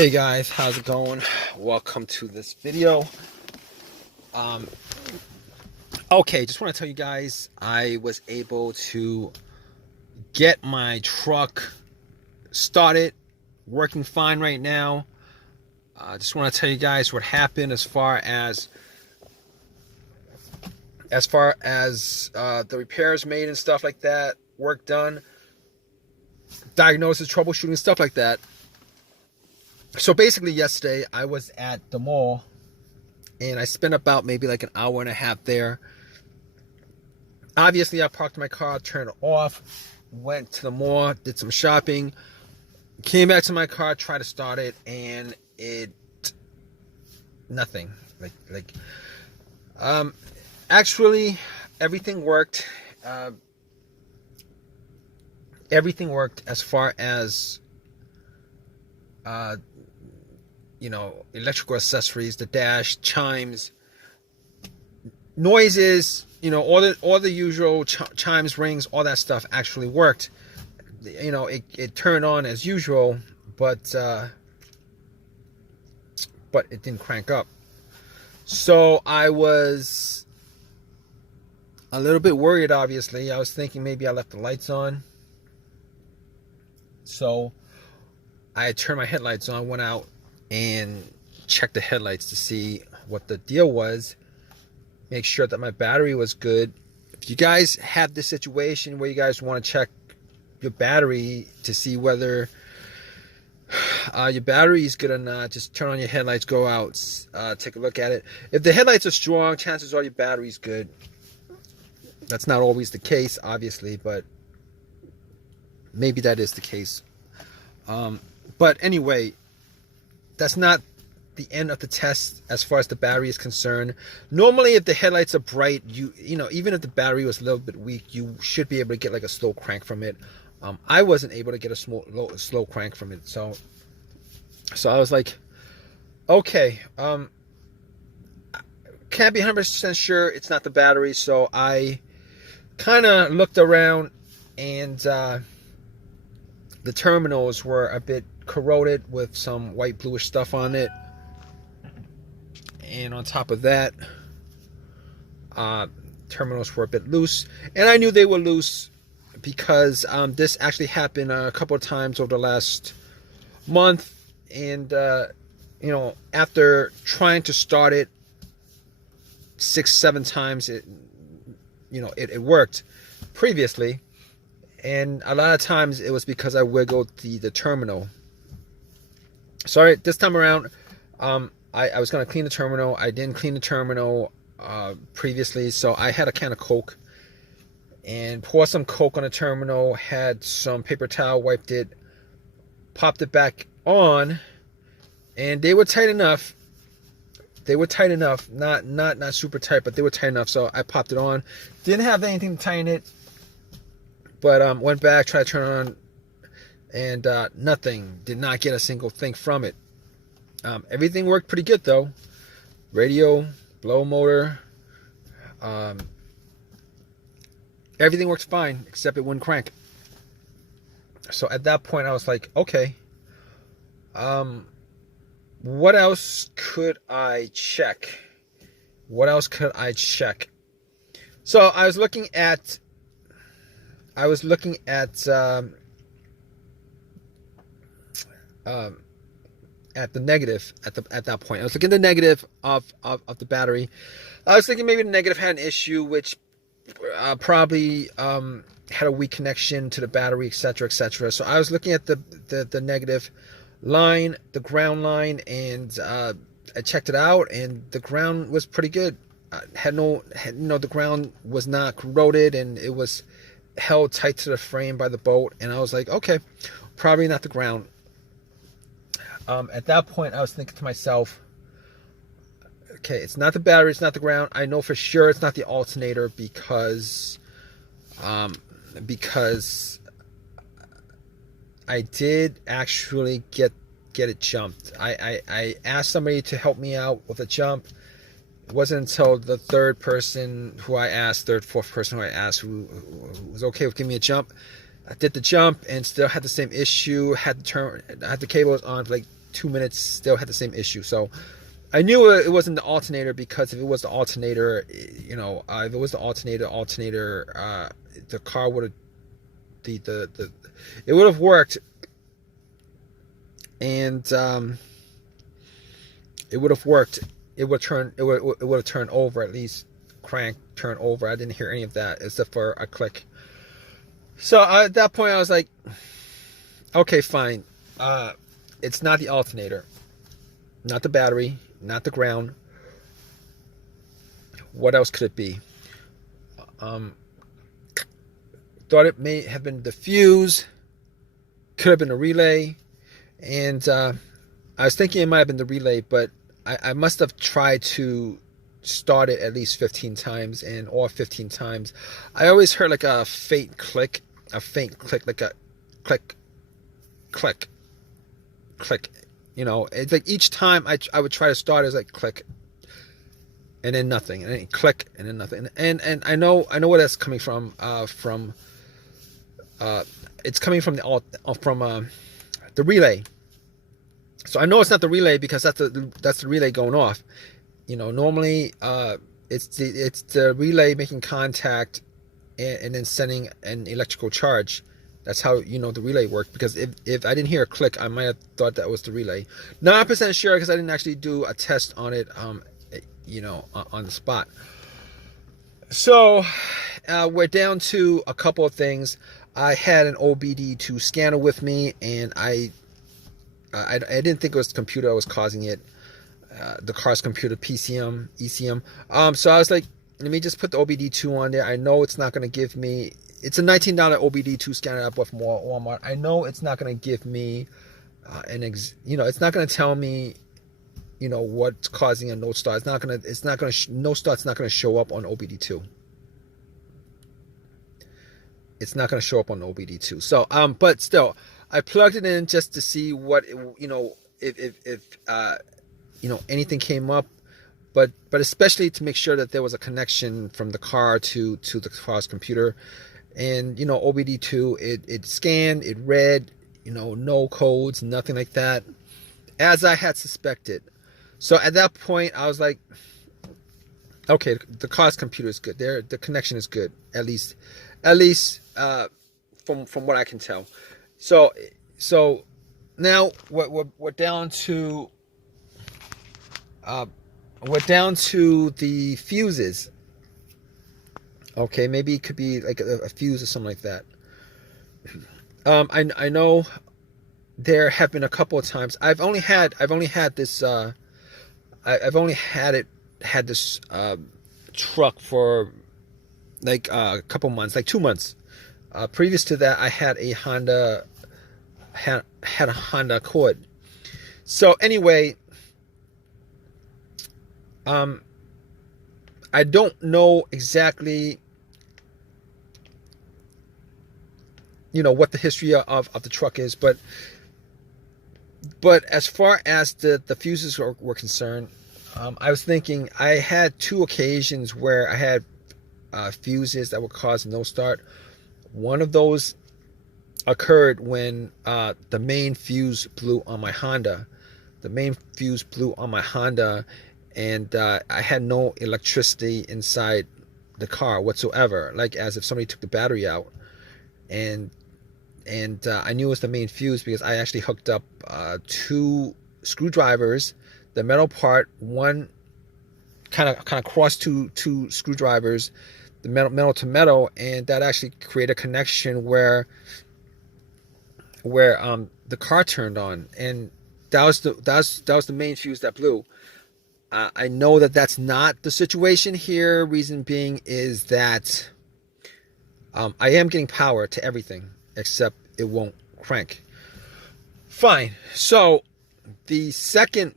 Hey guys, how's it going? Welcome to this video. Um, okay, just want to tell you guys I was able to get my truck started, working fine right now. Just want to tell you guys what happened as far as the repairs made and stuff like that, work done, diagnosis, troubleshooting, stuff like that. So basically yesterday I was at the mall and I spent about maybe like an hour and a half there. Obviously I parked my car, turned it off, went to the mall, did some shopping, came back to my car, tried to start it, and nothing. Actually everything worked. Everything worked as far as electrical accessories, the dash, chimes, noises, all the usual chimes, rings, all that stuff actually worked. It turned on as usual, but it didn't crank up. So I was a little bit worried, obviously. I was thinking maybe I left the lights on. So I turned my headlights on, went out and checked the headlights to see what the deal was, make sure that my battery was good. If you guys have this situation where you guys want to check your battery to see whether your battery is good or not, just turn on your headlights, go out, take a look at it. If the headlights are strong, chances are your battery's good. That's not always the case, obviously, but maybe that is the case. But anyway, that's not the end of the test as far as the battery is concerned. Normally, if the headlights are bright, even if the battery was a little bit weak, you should be able to get like a slow crank from it. I wasn't able to get a slow crank from it, so I was like, okay, can't be 100% sure it's not the battery. So I kind of looked around, and the terminals were a bit corroded with some white bluish stuff on it, and on top of that, terminals were a bit loose, and I knew they were loose because this actually happened a couple of times over the last month. And after trying to start it 6-7 times, it worked previously. And a lot of times it was because I wiggled the terminal. Sorry, this time around, I was going to clean the terminal. I didn't clean the terminal previously, so I had a can of Coke and poured some Coke on the terminal, had some paper towel, wiped it, popped it back on, and they were tight enough. Not super tight, but they were tight enough, so I popped it on. Didn't have anything to tighten it, but went back, tried to turn it on, and nothing. Did not get a single thing from it. Everything worked pretty good though. Radio, blow motor, everything worked fine except it wouldn't crank. So at that point I was like, okay, what else could I check? So I was looking at the negative at that point. I was looking at the negative of the battery. I was thinking maybe the negative had an issue, which probably had a weak connection to the battery, etc., etc. So I was looking at the negative line, the ground line, and I checked it out, and the ground was pretty good. The ground was not corroded, and it was held tight to the frame by the bolt. And I was like, okay, probably not the ground. At that point, I was thinking to myself, okay, it's not the battery, it's not the ground. I know for sure it's not the alternator because I did actually get it jumped. I asked somebody to help me out with a jump. It wasn't until the third, fourth person who I asked, who was okay with giving me a jump. I did the jump and still had the same issue. Had the cables on for like 2 minutes, still had the same issue. So I knew it wasn't the alternator, because if it was the alternator, if it was the alternator, the car would have it would have worked, and it would have worked. It would have turned over, at least crank, turn over. I didn't hear any of that except for a click. So at that point, I was like, okay, fine. It's not the alternator, not the battery, not the ground. What else could it be? Thought it may have been the fuse. Could have been a relay. And I was thinking it might have been the relay, but I must have tried to start it at least 15 times, and all 15 times I always heard like a faint click, like a click, click, click. It's like each time I would try to start, it's like click, and then nothing, and then click, and then nothing. And I know where that's coming from. It's coming from the relay. So I know it's not the relay, because that's the relay going off. Normally it's the relay making contact and then sending an electrical charge. That's how the relay worked, because if I didn't hear a click, I might have thought that was the relay. Not 100% sure, because I didn't actually do a test on it on the spot. So we're down to a couple of things. I had an OBD2 scanner with me, and I didn't think it was the computer that was causing it. The car's computer, PCM, ECM. So I was like, let me just put the OBD2 on there. I know it's not going to give me. It's a $19 OBD2 scanner I bought from Walmart. I know it's not going to give me it's not going to tell me, what's causing a no start. No start's not going to show up on OBD2. It's not going to show up on OBD2. So, but still, I plugged it in just to see what, if anything came up, but especially to make sure that there was a connection from the car to the car's computer. And OBD2, it scanned, it read, no codes, nothing like that, as I had suspected. So at that point, I was like, okay, the car's computer is good. The connection is good, at least from what I can tell. So now we're down to the fuses. Okay, maybe it could be like a fuse or something like that. I know there have been a couple of times. I've only had this truck for like a couple months, like 2 months. Previous to that, I had a Honda Accord. So anyway, I don't know exactly, what the history of the truck is, but as far as the fuses were concerned, I was thinking I had 2 occasions where I had fuses that would cause no start. One of those occurred when the main fuse blew on my Honda. And I had no electricity inside the car whatsoever, like as if somebody took the battery out. And I knew it was the main fuse because I actually hooked up 2 screwdrivers, the metal part, one kind of crossed two screwdrivers, the metal to metal, and that actually created a connection where the car turned on, and that was the main fuse that blew. I know that that's not the situation here. Reason being is that I am getting power to everything except it won't crank. Fine. So the second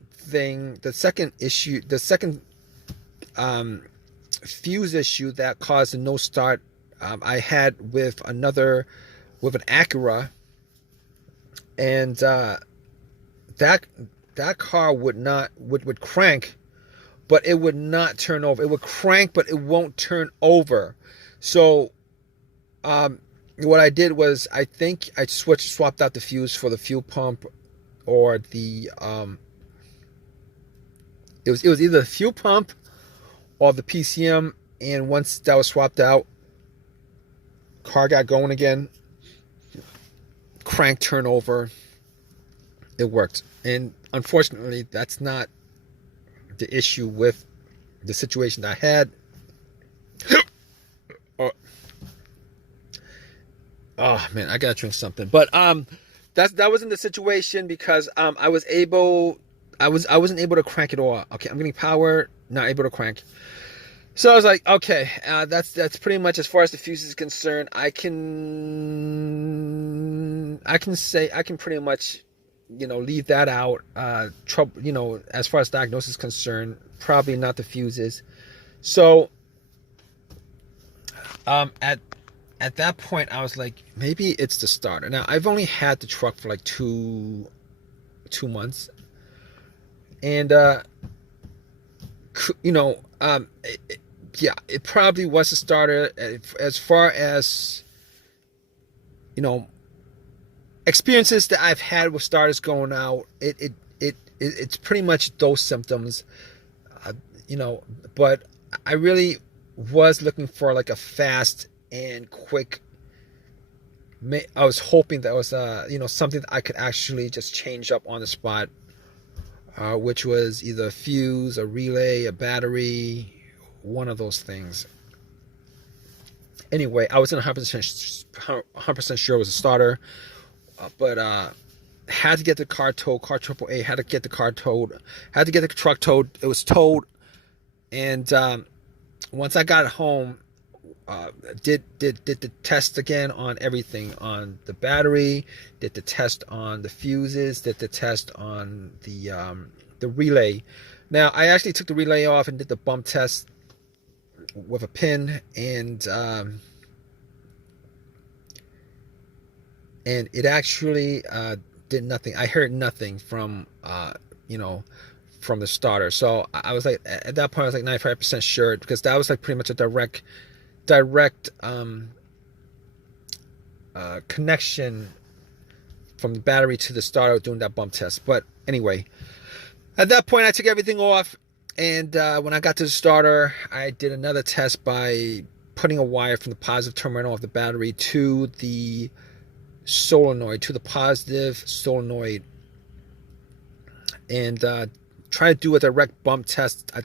fuse issue that caused a no start, I had with an Acura, and that car would crank, but it would not turn over. It would crank, but it won't turn over. So what I did was, I think I swapped out the fuse for the fuel pump or the it was either the fuel pump or the PCM, and once that was swapped out, car got going again, crank turnover, it worked. And unfortunately, that's not the issue with the situation I had. Oh man, I gotta drink something. But that wasn't the situation, because I wasn't able to crank it all. Okay, I'm getting power, not able to crank. So I was like, okay, that's pretty much as far as the fuse is concerned. I can pretty much, leave that out. Trouble, as far as diagnosis is concerned, probably not the fuses. So at that point, I was like, maybe it's the starter. Now, I've only had the truck for like two months, and it probably was the starter. As far as experiences that I've had with starters going out, it's pretty much those symptoms, But I really was looking for like a fast and quick. I was hoping that was something that I could actually just change up on the spot, which was either a fuse, a relay, a battery, one of those things. Anyway, I wasn't 100% sure it was a starter, but had to get the car towed. Car AAA had to get the car towed. Had to get the truck towed. It was towed, and once I got it home, did the test again on everything, on the battery, did the test on the fuses, did the test on the relay. Now, I actually took the relay off and did the bump test with a pin, and it actually did nothing. I heard nothing from from the starter. So I was like, at that point I was like 95% sure, because that was like pretty much a direct connection from the battery to the starter doing that bump test. But anyway, at that point I took everything off, and when I got to the starter, I did another test by putting a wire from the positive terminal of the battery to the solenoid, to the positive solenoid, and try to do a direct bump test, and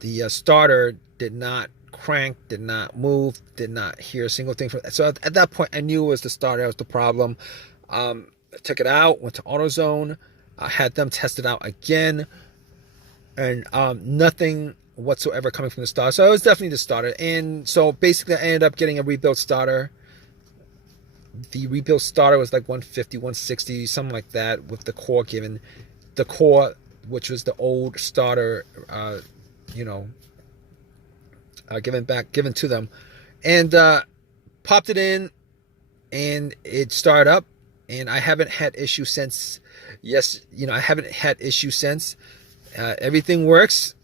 the starter did not crank, did not move, did not hear a single thing from. So at that point, I knew it was the starter that was the problem. I took it out, went to AutoZone, had them test it out again, and nothing whatsoever coming from the starter. So it was definitely the starter. And so basically I ended up getting a rebuilt starter. The rebuilt starter was like 150, 160, something like that, with the core given. The core, which was the old starter, given to them. And popped it in, and it started up, and I haven't had issues since. I haven't had issues since. Everything works.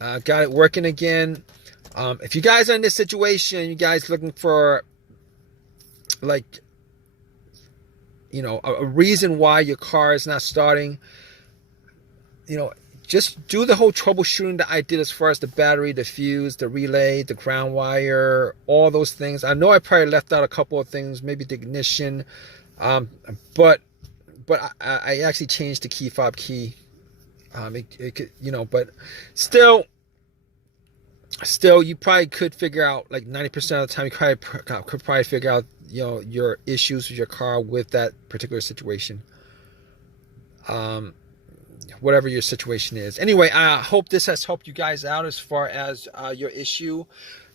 Got it working again. If you guys are in this situation, you guys looking for like a reason why your car is not starting, just do the whole troubleshooting that I did as far as the battery, the fuse, the relay, the ground wire, all those things. I know I probably left out a couple of things, maybe the ignition, but I actually changed the key fob key. It could, but still, you probably could figure out, like 90% of the time, you could probably figure out, your issues with your car with that particular situation. Whatever your situation is. Anyway, I hope this has helped you guys out as far as your issue.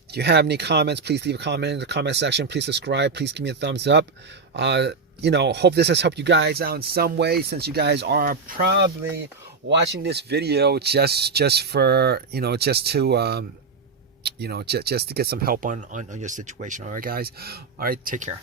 If you have any comments, please leave a comment in the comment section. Please subscribe. Please give me a thumbs up. Hope this has helped you guys out in some way, since you guys are probably watching this video just for just to get some help on your situation. All right, guys. All right, take care.